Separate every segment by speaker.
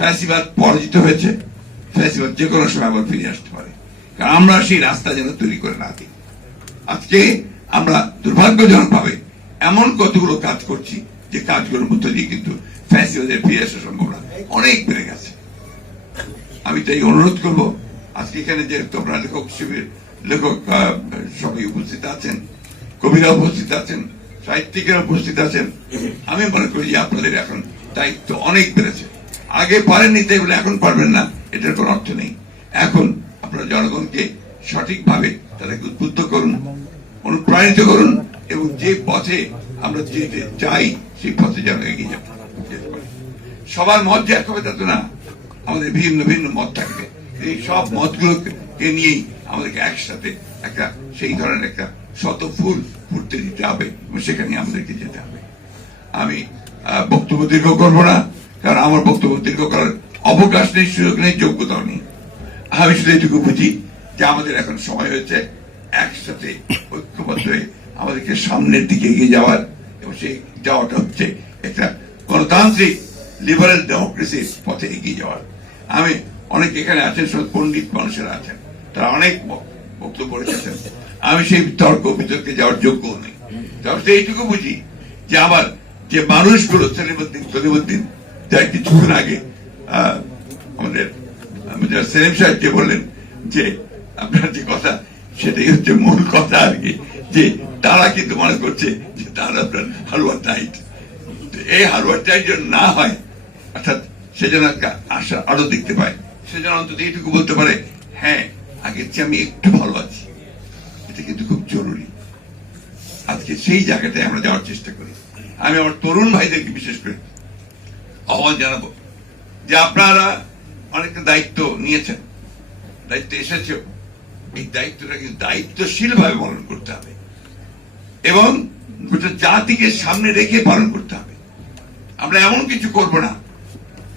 Speaker 1: ফ্যাসিবাদ পরাজিত হয়েছে, ফ্যাসিবাদ যে কোনো সময় আবার ফিরে আসতে পারে। কারণ আমরা সেই রাস্তা যেন তৈরি করে না দিই। আজকে আমরা দুর্ভাগ্যজনক ভাবে এমন কতগুলো কাজ করছি, যে কাজগুলোর মধ্য দিয়ে কিন্তু ফ্যাসিবাদের ফিরে আসার সম্ভাবনা অনেক বেড়ে গেছে। আমি তাই অনুরোধ করব, আজকে এখানে যে তোমরা লেখক শিবির, লেখক সবাই উপস্থিত আছেন, কবিরা উপস্থিত আছেন, সাহিত্যিকেরা উপস্থিত আছেন, আমি মনে করি যে আপনাদের এখন দায়িত্ব অনেক বেড়েছে। আগে পারেননি তাই বলে এখন পারবেন না। এটার কোনো অর্থ নেই। এখন আপনারা জনগণকে সঠিকভাবে তাদেরকে উদ্বুদ্ধ করুন, অনুপ্রাণিত করুন, এবং যে পথে আমরা যেতে চাই, সেই পথে যেন এগিয়ে যাব সবার মত যে এক হবে তা তো না। আমাদের ভিন্ন ভিন্ন মত থাকবে। এই সব মতগুলোকে নিয়েই আমাদেরকে একসাথে একটা সেই ধরনের একটা শত ফুল ফুটতে দিতে হবে, এবং সেখানে আমাদেরকে যেতে হবে। আমি বক্তব্য দীর্ঘ করব না। কারণ আমার বক্তব্য দীর্ঘ করার অবকাশ নেই, সুযোগ নেই যোগ্যতাও নেই। আমি শুধু এটুকু বুঝি যে আমাদের এখন সময় হয়েছে একসাথে ঐক্যবদ্ধ হয়ে আমাদেরকে সামনের দিকে এগিয়ে যাওয়ার এবং সেই যাওয়াটা হচ্ছে একটা গণতান্ত্রিক লিবারেল ডেমোক্রেসির পথে এগিয়ে যাওয়ার। আমি অনেক এখানে আছেন সব পণ্ডিত মানুষেরা আছেন, তারা অনেক বক্তব্য রেখেছেন আমি সেই তর্ক বিতর্কে যাওয়ার যোগ্য নই। তবে এইটুকু বুঝি যে আমার যে মানুষগুলো সেলিমুদ্দিন সলিমুদ্দিন যার কিছুক্ষণ আগে আমাদের সেলিম সাহেব যে বললেন যে আপনার যে কথা, সেটাই হচ্ছে মূল কথা আর কি, যে তারা কিন্তু মনে করছে যে তার আপনার হালুয়া টাইট। এই হালুয়া টাইট যেন না হয়, অর্থাৎ সে যেন আশা আরও দেখতে পায়, সে যেন অন্তত এইটুকু বলতে পারে হ্যাঁ আগের চেয়ে আমি একটু ভালো আছি। এটা কিন্তু খুব জরুরি। আজকে সেই জায়গাটায় আমরা যাওয়ার চেষ্টা করি। আমি আমার তরুণ ভাইদেরকে বিশেষ করে আহ্বান জানাব যে আপনারা অনেকটা দায়িত্ব নিয়েছেন, দায়িত্ব এসেছে। এই দায়িত্বটা কিন্তু দায়িত্বশীল ভাবে পালন করতে হবে এবং জাতিকে সামনে রেখে পালন করতে হবে। আমরা এমন কিছু করব না,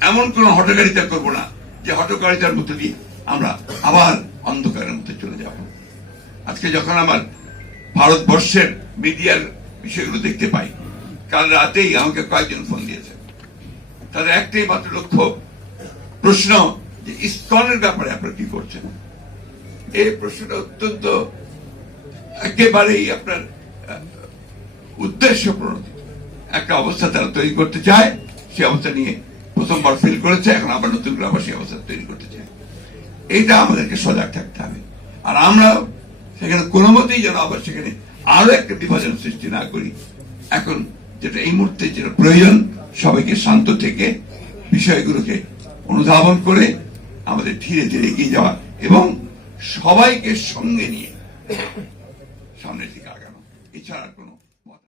Speaker 1: এমন কোন হটকারিতা করব না যে হটকারিতার মধ্যে দিয়ে আমরা আবার অন্ধকারের মধ্যে চলে যাব। আজকে যখন আমার ভারতবর্ষের মিডিয়ার বিষয়গুলো দেখতে পাই, কাল রাতেই আমাকে কয়েকজন ফোন দিয়েছে। তাদের একটাই মাত্র লক্ষ্য, প্রশ্ন যে ইস্কনের ব্যাপারে আপনারা কি করছেন? এই প্রশ্নটা অত্যন্ত একেবারেই আপনার উদ্দেশ্য প্রণোদিত। একটা অবস্থা তারা তৈরি করতে চায়, সে অবস্থা নিয়ে প্রথমবার ফিল করেছে, এখন আবার নতুন করে আবার সেই অবস্থা তৈরি করতে চায়। এইটা আমাদেরকে সজাগ থাকতে হবে। আর আমরা সেখানে কোনো মতেই যেন আবার সেখানে আরও একটা বিভাজন সৃষ্টি না করি। এখন যেটা এই মুহূর্তে যেটা প্রয়োজন, সবাইকে শান্ত থেকে বিষয়গুলোকে অনুধাবন করে আমাদের ধীরে ধীরে এগিয়ে যাওয়া এবং সবাইকে সঙ্গে নিয়ে সামনের দিকে আগানো। এছাড়া কোনো